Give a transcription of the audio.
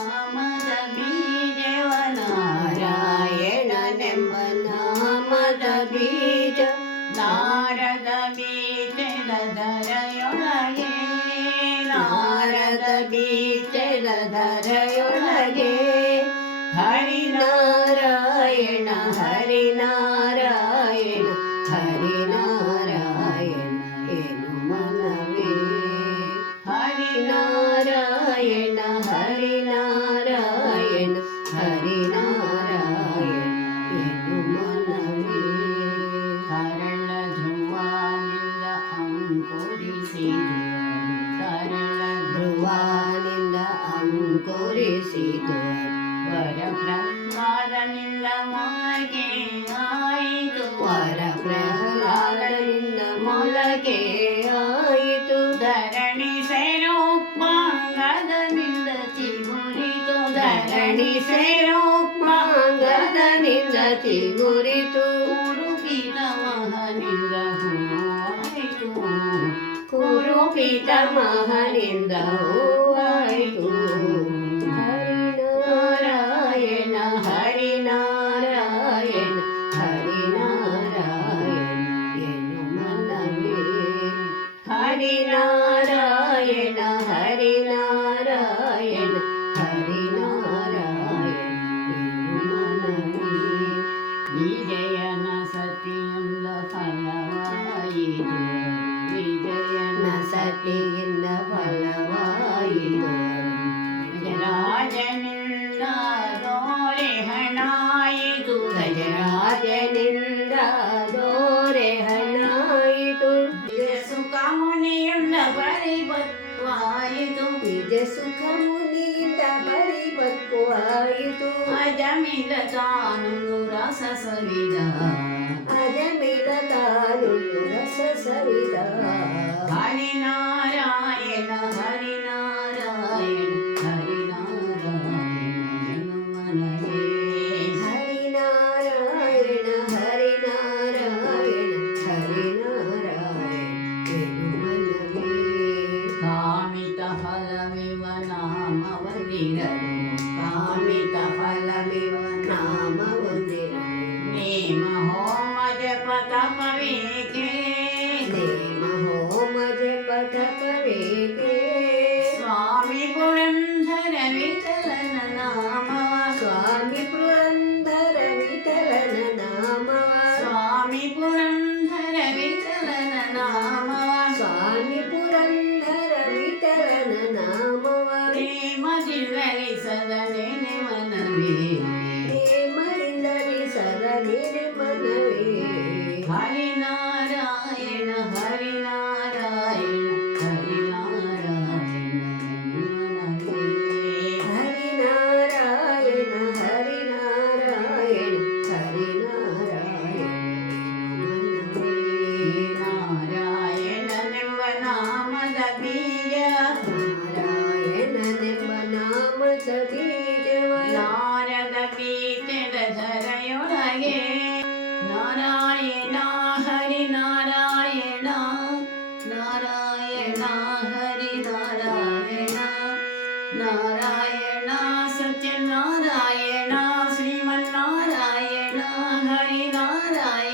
ನಾಮದ ಬೀಜವ ನಾರಾಯಣನೆಂಬ ನಾಮದ ಬೀಜ ನಾರದ ಬೀಜದ ಧರೆಯೊಳಗೆ ನಾರದ ಬೀಜದ ಧರೆಯೊಳಗೆ ಹರಿನಾರಾಯಣ ಹರಿನಾರಾಯಣ ಹರಿನಾರಾಯಣ ಎನು ಮನವೇ ಹರಿನಾರಾಯಣ ಹರಿನಾರಾಯಣ ಹರಿನಾರಾಯಣ ಎನು ಮನವೇ ಸರಳ ಧ್ರುವನಿಂದ ಅಂಕುರಿಸಿದು ಸರಳ ಧ್ರುವನಿಂದ ಅಂಕುರಿಸಿದು ವರಪ್ರಹ್ಲಾದನಿಂದ ಮೊಳಕೆ ಆಯಿತು ವರಪ್ರಹ್ಲಾದನಿಂದ ಮೊಳಕೆ ಆಯಿತು ಧರಣಿ ಸೇರೋಪಾಂಗದನಿಂದ ಚಿಗುರಿತು ಧರಣಿ ಸೇರೋಪಾಂಗದನಿಂದ ಚಿಗುರಿತು ಕುರುಪಿತಮಹನಿಂದ ಹೂವಾಯಿತು ಕುರುಪಿತಮಹನಿಂದ ಹೂವಾಯಿತು ಹರಿನಾರಾಯಣ ಹರಿನಾರಾಯಣ ಹರಿನಾರಾಯಣ ಎನು ಮನವೇ ಹರಿನಾರಾಯಣ ಹರಿನಾರಾಯಣ ಹರಿನಾರಾಯಣ ಎನು ಮನವೇ ವಿಜಯನ ಸತಿಯಿಂದ ಫಲವಾಯಿತು ವಿಜಯನ ಸತಿಯಿಂದ ಫಲವಾಯಿತು ರಾಜನಿಂದ ದೋರೆ ಹಣಾಯಿತು ಗಜರಾಜನಿಂದ ದೋರೆ ಹಣಾಯಿತು ನಿಜ ಸುಖ ಮುನಿಯಿಂದ ಪರಿಪಕ್ವಾಯಿತು ನಿಜ ಸುಖ ಮುನಿಯಿಂದ ಪರಿಪಕ್ವಾಯಿತು ಅಜಮಿಲ ತಾನು ರಸ ಸವಿದ ಅಜಮಿಲ ತಾನು ರಸ ಸವಿದ ಹರಿನಾರಾಯಣ ಹರಿನಾರಾಯಣ ಕಾಮಿತ ಫಲವಿವ ನಾಮವಂದಿರಲು ಕಾಮಿತ ಫಲವಿವ ನಾಮವಂದಿರಲು ನೇಮ ಹೋಮ ಜಪ ತಪವೇಕೆ ನೇಮ ಹೋಮ ಜಪ ತಪವೇಕೆ ಸ್ವಾಮಿ ಪುರಂದರ ವಿಠಲನ ನಾಮವ ಸ್ವಾಮಿ ಪುರಂದರ ವಿಠಲನ ನಾಮವ ಸ್ವಾಮಿ ಪುರಂದರ ವಿಠಲನ ನಾಮವ ಸ್ವಾಮಿ ಪುರಂದರ ವಿಠಲನ ನಾಮವ ಪ್ರೇಮದಿಂದಲಿ ಸದನೇನೆ ಮನವೇ ಪ್ರೇಮದಿಂದಲಿ ಸದನೇನೆ ಮನವೇ ಹರಿನಾರಾಯಣ ಹರಿನಾರಾಯಣ ಹರಿನಾರಾಯಣ ಮನವೇ ಹರಿನಾರಾಯಣ ಹರಿನಾರಾಯಣ ಹರಿನಾರಾಯಣ ಮನವೇ ನಾರಾಯಣನೆಂಬ ನಾಮದ ಬೀಜ ನಾರಾಯಣನೆಂಬ ನಾಮದ ಬೀಜವ ನಾರದ ಬೀಜದ ಧರೆಯೊಳಗೆ ನಾರಾಯಣ ಹರಿನಾರಾಯಣ ನಾರಾಯಣ ಹರಿನಾರಾಯಣ ನಾರಾಯಣ ಸತ್ಯನಾರಾಯಣ ಶ್ರೀಮನ್ನಾರಾಯಣ ಹರಿನಾರಾಯಣ